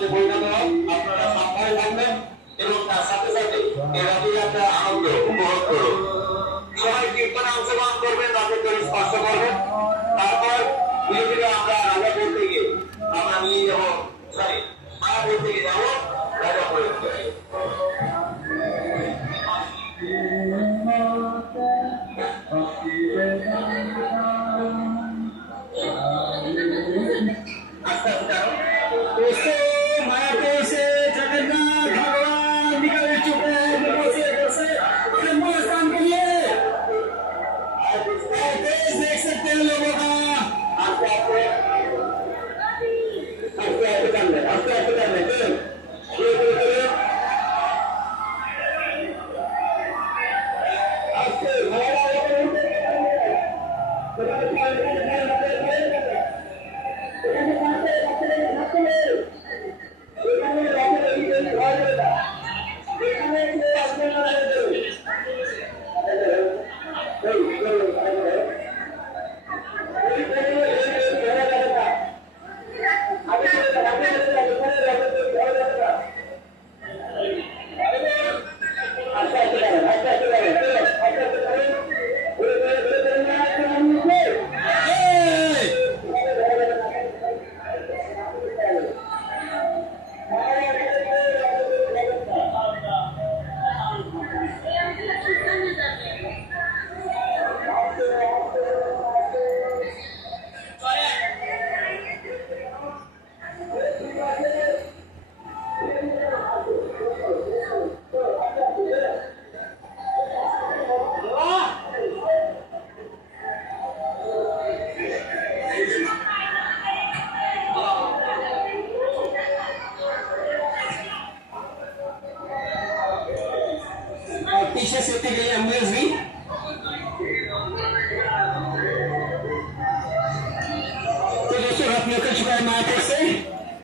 আনন্দে পরিণত হোক, আপনারা সাবধানে থাকবেন এবং তার সাথে সাথে এই রাতেই আপনারা আনন্দ উপভোগ করুন। সবাই কীর্তনে অংশগ্রহণ করবেন, রাতের তৈরি স্পর্শ করবেন। তারপর ধীরে ধীরে আমরা রাজা বলতে গিয়ে আমরা নিয়ে যাবো, সরি মায়া বলতে গিয়ে যাবো রাজা পরিণত। पीछे से गई एम्बुलेंस भी तो दोस्तों हाथ में कर चुका है माया से।